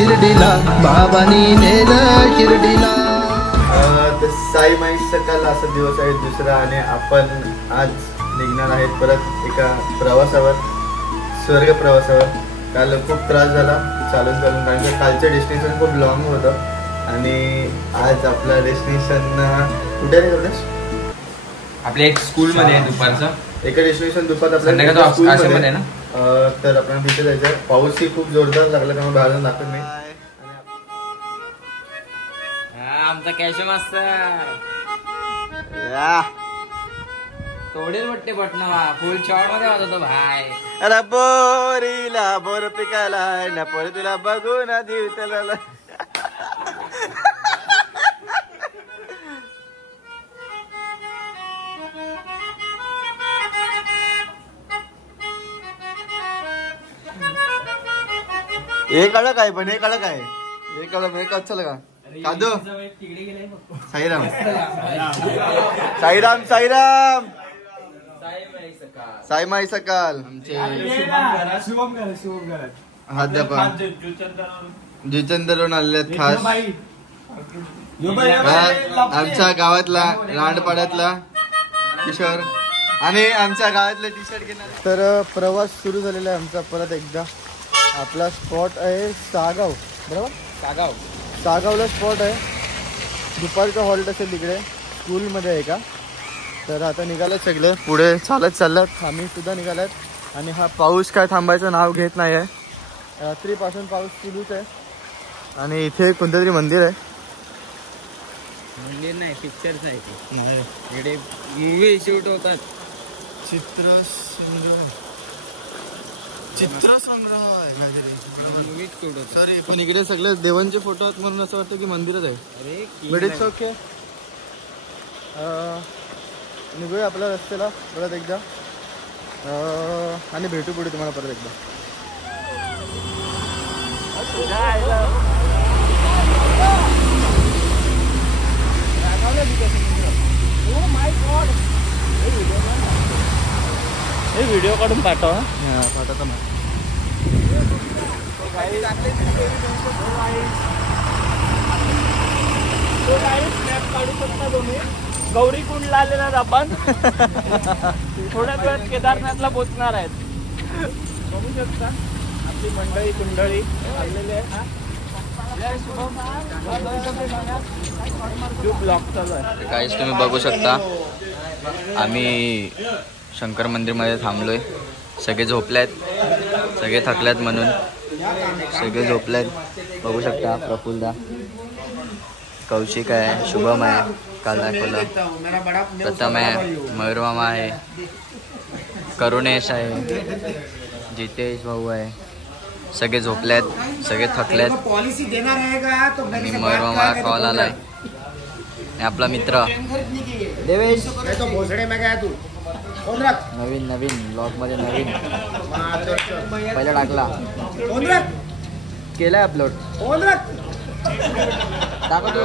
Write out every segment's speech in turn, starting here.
शिर्डीला, बाबांनी नेलं शिर्डीला. साई माईचा काल असा दिवस आहे दुसरा आणि आपण आज निघणार आहेत परत एका प्रवासावर, स्वर्ग प्रवासावर. काल खूप त्रास झाला चालून चालून, कारण की कालचं डेस्टिनेशन खूप लॉंग होतं आणि आज आपला डेस्टिनेशन कुठे आहे? आपल्या एक स्कूलमध्ये आहे दुपारचं, एका डेस्टिनेशन दुपार आपल्या स्कूलमध्ये ना, तर आपल्याला तिथे जायचं आहे. पाऊसही खूप जोरदार लागला त्यामुळे बाहेर लागत नाही. आमचा कॅश मास्तर तोडेल वाटते पटना फुल शॉर्ट मध्ये वाजवतो भाई. अरे बोरीला बोर पिकाला ना पोरी तुला बघून देव त्याला. हे कडक आहे पण हे कडक आहे. हे कडक हे कच्चल का कादू. साईराम साईराम साईराम साई माई सकाल. जुचंदरवरून आलेले खास आमच्या गावातला रांडपाड्यातला किशोर आणि आमच्या गावातले टी शर्ट घेणार. तर प्रवास सुरू झालेला आहे आमचा परत एकदा. आपला स्पॉट आहे सागाव, बरोबर? सागावला स्पॉट आहे. दुपारचा हॉल्ट असेल तिकडे स्कूलमध्ये आहे का. तर आता निघालं सगळे पुढे चालत चालत, आम्ही सुद्धा निघालात. आणि हा पाऊस काय थांबायचं नाव घेत नाही आहे. रात्रीपासून पाऊस सुरूच आहे. आणि इथे कोणतं तरी मंदिर आहे. मंदिर नाही, पिक्चर्स आहे ते. मूवी शूट होतात. चित्रसंग्रह आहे सॉरी, पण इकडे सगळे देवांचे फोटो आहेत म्हणून असं वाटतं की मंदिरच आहे. बरेच ओके. निघूया आपल्या रस्त्याला परत एकदा आणि भेटू पुढे तुम्हाला परत एकदा. हे व्हिडिओ काढून पाठव. पाठवतो ना. काढू शकता तुम्ही. गौरी कुंडला आलेला आपण थोड्याच वेळात केदारनाथला पोहोचणार आहेत. बघू शकता आपली मंडळी कुंडळी आलेले आहे. काहीच तुम्ही बघू शकता, आम्ही शंकर मंदिरमध्ये थांबलोय. सगळे झोपल्यात, सगळे थकल्यात म्हणून सगळे झोपल्यात. बघू शकता प्रफुल्लदा, कौशिक आहे, शुभम आहे, काल दाखवलं, प्रथम आहे, मयूर मामा आहे, करुणेश आहे, जितेश भाऊ आहे. सगळे झोपल्यात, सगळे थकल्यात. आणि मयूर मामा कॉल आलाय. आपला मित्र देवेश, नवीन नवीन ब्लॉग मध्ये नवीन पहिला टाकला, केलाय अपलोड.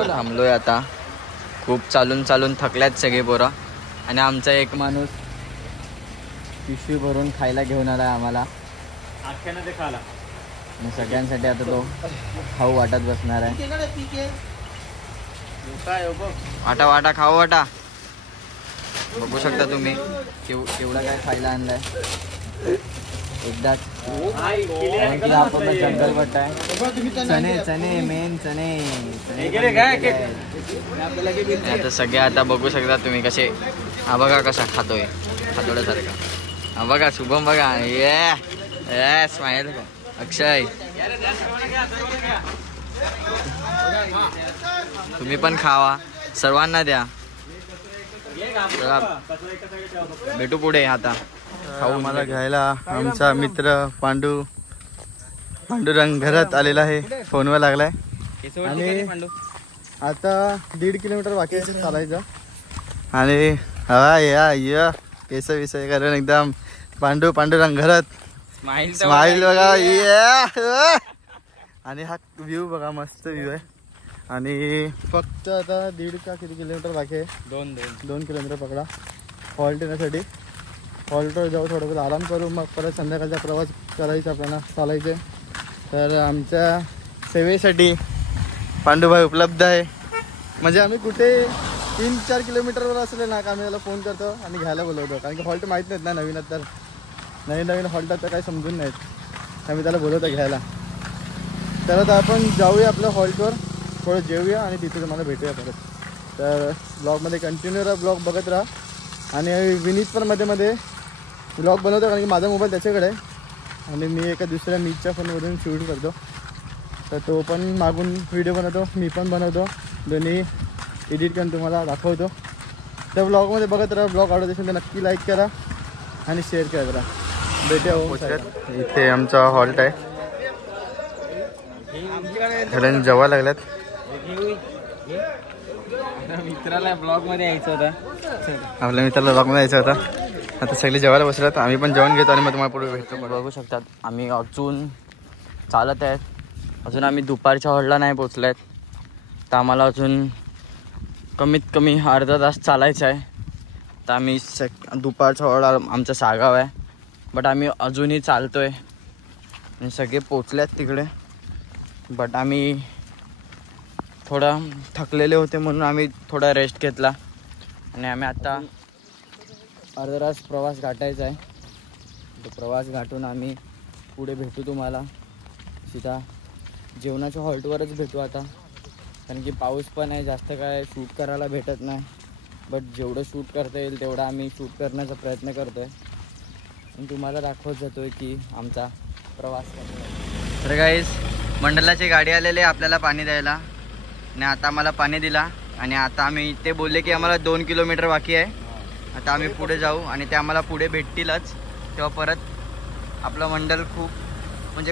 थांबलोय आता. खूप चालून चालून थकल्यात सगळे पोरं. आणि आमचा एक माणूस पिशवी भरून खायला घेऊन आलाय आम्हाला. आणि सगळ्यांसाठी आता तो खाऊ वाटत बसणार आहे. वाटा वाटा खाऊ वाटा. बघू शकता तुम्ही केवढा काय खायला आणलाय. एकदाच आपण जंगलबट आहे. चणे चणे मेन चणे. आता सगळे आता बघू शकता तुम्ही कसे. हा बघा कसा खातोय खातोड्यासारखा. हा बघा शुभम बघा. ये स्माईल. अक्षय तुम्ही पण खावा, सर्वांना द्या. भेटू पुढे. आता खाऊ मला घ्यायला आमचा मित्र पांडुरंग घरात आलेला आहे. फोनवर लागलाय. आणि आता 1.5 किलोमीटर बाकी चालायचं. आणि हा या केस विषय करून एकदम पांडुरंग घरात स्माईल बघा. आणि हा व्ह्यू बघा, मस्त व्ह्यू आहे. आणि फक्त आता 1.5 का किती किलोमीटर बाकी आहे. 2 किलोमीटर पकडा हॉल्ट येण्यासाठी. हॉल्टवर जाऊ, थोडं आराम करू, मग परत संध्याकाळचा प्रवास करायचा आपल्याला, चालायचे. तर आमच्या सेवेसाठी पांडूभाई उपलब्ध आहे. म्हणजे आम्ही कुठे 3-4 किलोमीटरवर असले ना का आम्ही त्याला फोन करतो आणि घ्यायला बोलवतो. कारण की हॉल्ट माहीत नाहीत ना नवीन, तर नवीन हॉल्ट तर काही समजून नाहीत. आम्ही त्याला बोलवतो घ्यायला. तर आता आपण जाऊया आपल्या हॉल्टवर, थोडं जेवूया आणि तिथे तुम्हाला भेटूया परत. तर ब्लॉगमध्ये कंटिन्यू राहा, ब्लॉग बघत राहा. आणि विनीत पण मध्ये ब्लॉग बनवतो कारण की माझा मोबाईल त्याच्याकडे आहे आणि मी एका दुसऱ्या मीच्या फोनमधून शूट करतो. तर तो पण मागून व्हिडिओ बनवतो, मी पण बनवतो, दोन्ही एडिट करून तुम्हाला दाखवतो. त्या ब्लॉगमध्ये बघत राहा. ब्लॉग आवडत असेल तर नक्की लाईक करा आणि शेअर करत राहा. भेटूया. इथे आमचा हॉल्ट आहे. जेव्हा लागल्यात मित्राला ब्लॉग मध्ये यायचं होतं. आपल्या मित्राला ब्लॉगमध्ये यायचं होता. आता सगळे जेवायला बसल्यात. आम्ही पण जेवण घेतो आणि मग तुम्हाला पुढे भेटतो. बघू शकतात आम्ही अजून चालत आहेत. अजून आम्ही दुपारच्या हॉल्टला नाही पोचलो आहेत. तर आम्हाला अजून कमीत कमी अर्धा तास चालायचं आहे. तर आम्ही दुपारच्या हॉल्ट आमचं सागाव आहे, बट आम्ही अजूनही चालतो आहे आणि सगळे पोचल्यात तिकडे. बट आम्ही थोडा थकलेले होते म्हणून आम्ही थोडा रेस्ट घेतला आणि आम्ही आता अर्धा तास प्रवास गाठायचा आहे. तो प्रवास गाठून आम्ही पुढे भेटू तुम्हाला सीधा जेवणाच्या हॉल्टवरच भेटू आता. कारण की पाऊस पण आहे, जास्त काय शूट करायला भेटत नाही. बट जेवढं शूट करता येईल तेवढं आम्ही शूट करण्याचा प्रयत्न करतो आहे आणि तुम्हाला दाखवत जातो आहे की आमचा प्रवास कसा आहे. तर गाईस, मंडलाची गाडी आलेली आहे आपल्याला पाणी द्यायला आणि आता आम्हाला पाणी दिला आणि आता आम्ही ते बोलले की आम्हाला 2 किलोमीटर बाकी आहे. आता आम्ही पुढे जाऊ आणि ते आम्हाला पुढे भेटतीलच. तेव्हा परत आपलं मंडल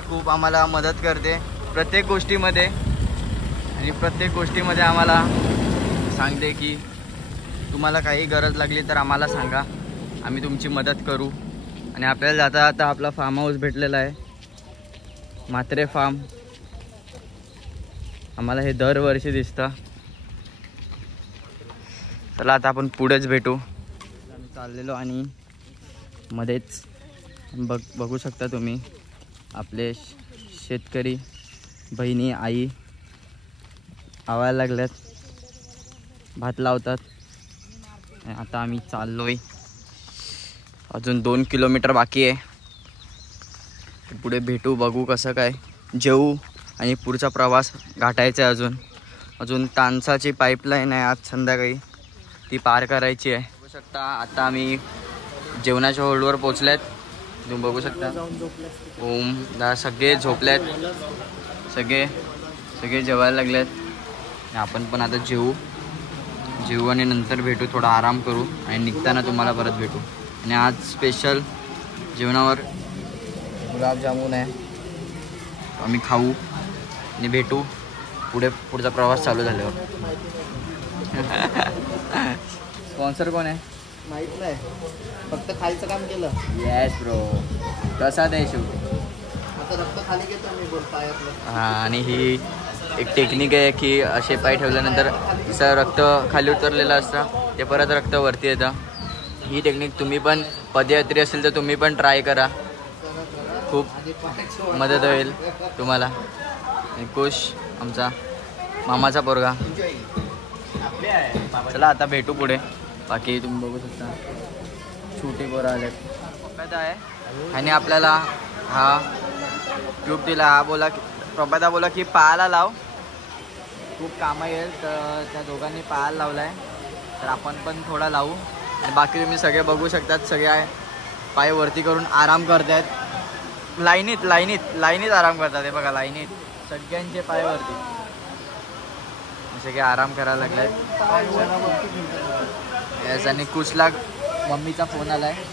खूप आम्हाला मदत करते प्रत्येक गोष्टीमध्ये आणि प्रत्येक गोष्टीमध्ये आम्हाला सांगते की तुम्हाला काही गरज लागली तर आम्हाला सांगा, आम्ही तुमची मदत करू. आणि आपल्याला जाता आता आपला फार्म हाऊस भेटलेला आहे, म्हात्रे फार्म. आम्हाला हे दरवर्षी दिसतं. चला आता आपण पुढेच भेटू. आम्ही चाललेलो आणि मध्येच बघू शकता तुम्ही आपले शेतकरी बहिणी आई आवायला लागल्यात, भात लावतात. आता आम्ही चाललोय, अजून 2 किलोमीटर बाकी आहे. पुढे भेटू, बघू कसं काय, जेवू आणि पुढचा प्रवास गाठायचा आहे. अजून तानसाची पाईपलाईन आहे आज संध्याकाळी, ती पार करायची आहे. बघू शकता आता आम्ही जेवणाच्या होल्डवर पोचल्यात. तुम्ही बघू शकता ओम सगळे झोपल्यात, सगळे जेवायला लागल्यात. आपण पण आता जेवू आणि नंतर भेटू, थोडा आराम करू आणि निघताना तुम्हाला परत भेटू. आणि आज स्पेशल जेवणावर गुलाबजामुन आहे, आम्ही खाऊ आणि भेटू पुढचा प्रवास चालू झाल्यावर. स्पॉन्सर कोण आहे माहित नाही, फक्त खायचं काम केलं. येस ब्रो, कसा आहे शेवटी. आता रक्त खाली घेतो मी बोल पायातलं. हां, आणि ही एक टेक्निक आहे की असे पाय ठेवल्यानंतर जसं रक्त खाली उतरलेलं असतं ते परत रक्त वरती येतं. ही टेक्निक तुम्ही पण पदयात्री असेल तर तुम्ही पण ट्राय करा, खूप मदत होईल तुम्हाला. आणि कुश आमचा मामाचा पोरगा. चला आता भेटू पुढे. बाकी तुम्ही बघू शकता छोटी पोरं आलेत. प्रभादा आहे आणि आपल्याला हा ट्यूब दिला. हा बोला प्रभादा बोला की पायाला लाव, खूप कामं येईल. तर त्या दोघांनी पायाला लावला आहे, तर आपण पण थोडा लावू. आणि बाकी तुम्ही सगळे बघू शकतात, सगळे पाय वरती करून आराम करत आहेत. लाईनीत आराम करतात. हे बघा, लाईनीत सगळ्यांचे पाय वरती, सगळे आराम करायला लागले आहेत. येस, आणि कुशला मम्मीचा फोन आला आहे.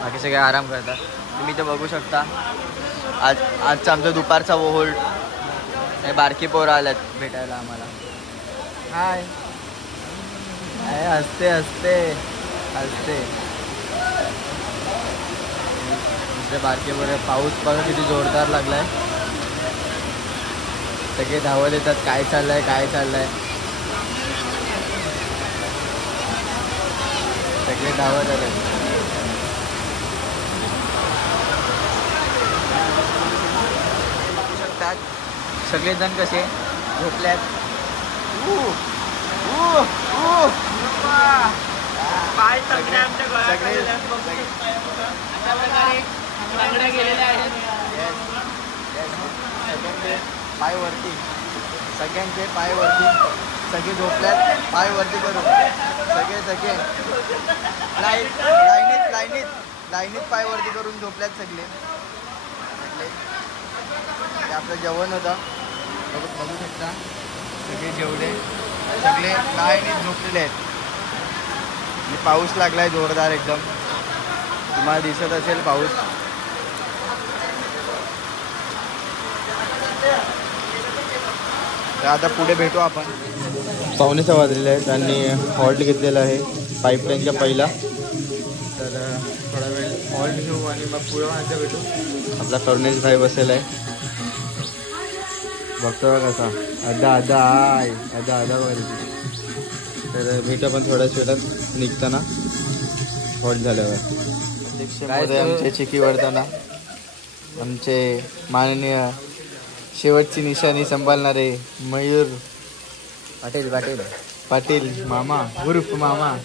बाकी सगळे आराम करतात. तुम्ही तर बघू शकता आजचा आमचा दुपारचा होल्ड. हे बारकी पोरं आल्यात भेटायला आम्हाला. हाय, हसते दुसरे बारके पोरं. पाऊस बघा किती जोरदार लागलाय. सगळे धावत येतात, काय चाललंय. सगळे धावत आले. बघू शकतात सगळेजण कसे झोपल्यात. पाय सगळे आमच्या गळ्यात आलेले आहेत. बघू शकता या बघा. अशा प्रकारे बांगड्या गेलेल्या आहेत. सगळ्यांचे पाय वरती, सगळ्यांचे पाय वरती, सगळे झोपल्यात पाय वरती करून. सगळे लाईनीत पाय वरती करून झोपल्यात सगळे. ते आपलं जेवण होतं बघू शकता. सगळे जेवढे सगळे लाईनीत झोपलेले आहेत. आणि पाऊस लागलाय जोरदार एकदम. तुम्हाला दिसत असेल पाऊस. तर आता पुढे भेटू आपण. 5:15 वाजलेले आहेत आणि हॉल्ट घेतलेला आहे पाईपलाईनच्या पहिला. तर थोडा वेळ हॉल्ट घेऊ आणि मग पुढे वाहनच्या भेटू. आपला करुणेश भाई बसेल आहे. बघतो का कसा अदा वगैरे. तर भेटू आपण थोड्याच वेळात निघताना हॉल्ट झाल्यावर. आमचे चिकी वडताना आमचे माननीय शेवटची निशाणी संभाळणारे मयूर पाटील मामा उर्फ मामा.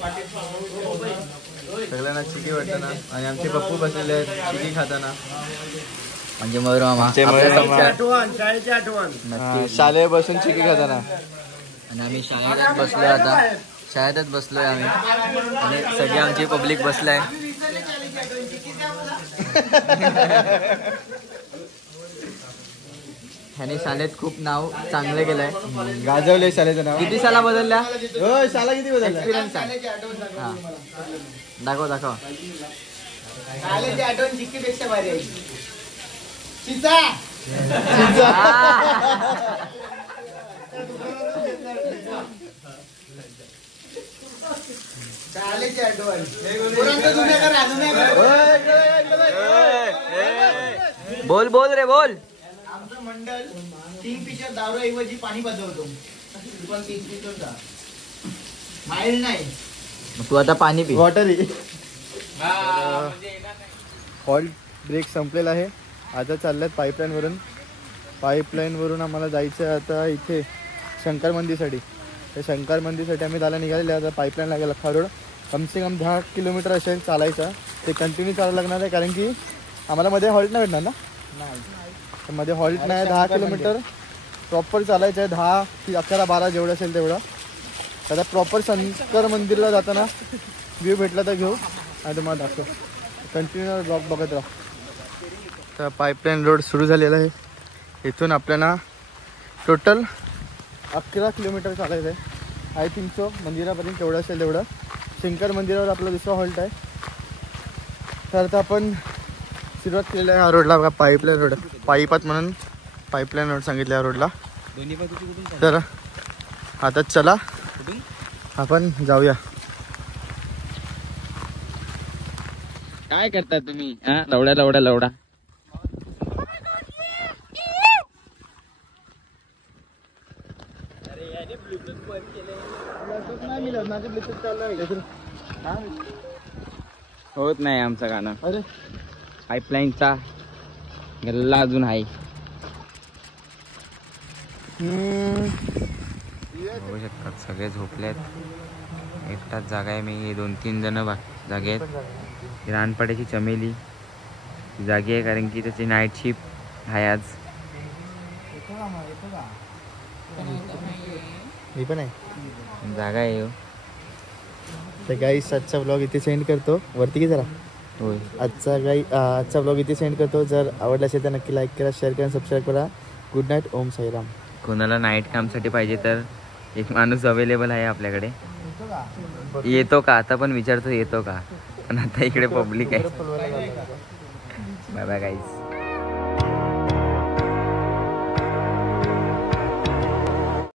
सगळ्यांना चिकी वाटताना आणि आमचे पप्पू बसलेले आहेत चिकी खाताना. म्हणजे मयूर मामा शाळेची आठवण. शाळेत बसून चिकी खाताना. आणि आम्ही शाळेतच बसलोय आम्ही. आणि सगळी आमची पब्लिक बसलाय. ह्याने शाळेत खूप नाव चांगलं केलंय. गाजवले शाळेचं नाव. किती शाळा बदलल्या? शाळा किती बदलल्या? एक्सपिरियन्स आहे. हा दाखव. शाळेची आठवण चिक्कीपेक्षा भारी आहे. शाळेची आठवण. बोल रे बोल. आमचं मंडळ किंगफिशर दारूऐवजी पाणी बदलवतो. पण किंगफिशरचा माइल्ड नाही. तू आता पाणी पी. वॉटर. हॉल्ट ब्रेक संपलेला आहे. आता चालल्यात पाईपलाईनवरून आम्हाला जायचं आहे आता इथे शंकर मंदिरसाठी. त्या शंकर मंदिरसाठी आम्ही त्याला निघालेले. आता पाईपलाईन लागेल रोड. कम से कम 10 किलोमीटर असेल चालायचं. ते कंटिन्यू चालायला लागणार आहे कारण की आम्हाला मध्ये हॉल्ट नाही भेटणार ना. नाही मध्ये हॉल्ट नाही. 10 किलोमीटर प्रॉपर चालायचं आहे. 10 की 11 12 जेवढं असेल तेवढं. आता प्रॉपर शंकर मंदिरला जाताना व्ह्यू भेटला तर घेऊ आणि तुम्हाला दाखव. कंटिन्यू ब्लॉग बघत राहा. तर पाईपलाईन रोड सुरू झालेला आहे. इथून आपल्याला टोटल 11 किलोमीटर चालायचं आहे. आय थिंक सो मंदिरापर्यंत तेवढं असेल तेवढं. शंकर मंदिरावर आपला दुसरा हॉल्ट आहे. तर आता आपण सुरुवात केलेलं आहे या रोडला बघा. पाईपलाईन रोड पाईपात म्हणून पाईपलाईन रोड सांगितलं या रोडला. तर आता चला आपण जाऊया. काय करता तुम्ही? लवडा होत नाही आमचं गाणं. अरे पाईपलाईनचा गल्ला अजून आहे. बघू शकतात सगळे झोपलेत. एकटाच जागा आहे मी. 2-3 जण जागे आहेत. रानपाड्याची चमेली जागी आहे कारण की त्याची नाईट शिफ्ट आहे आज. मी पण आहे जागा आहे. तर गाईस आजचा ब्लॉग इथे सेंड करतो. वरती की जरा होय. आजचा ब्लॉग इथे सेंड करतो. जर आवडला असेल तर नक्की लाईक करा, शेअर करा, सबस्क्राईब करा. Good night. ओम साईराम. कोणाला नाईट कामसाठी पाहिजे तर एक माणूस अवेलेबल आहे आपल्याकडे. येतो का? आता पण विचारतो येतो का, पण आता इकडे पब्लिक आहे. बाय बाय गाईस.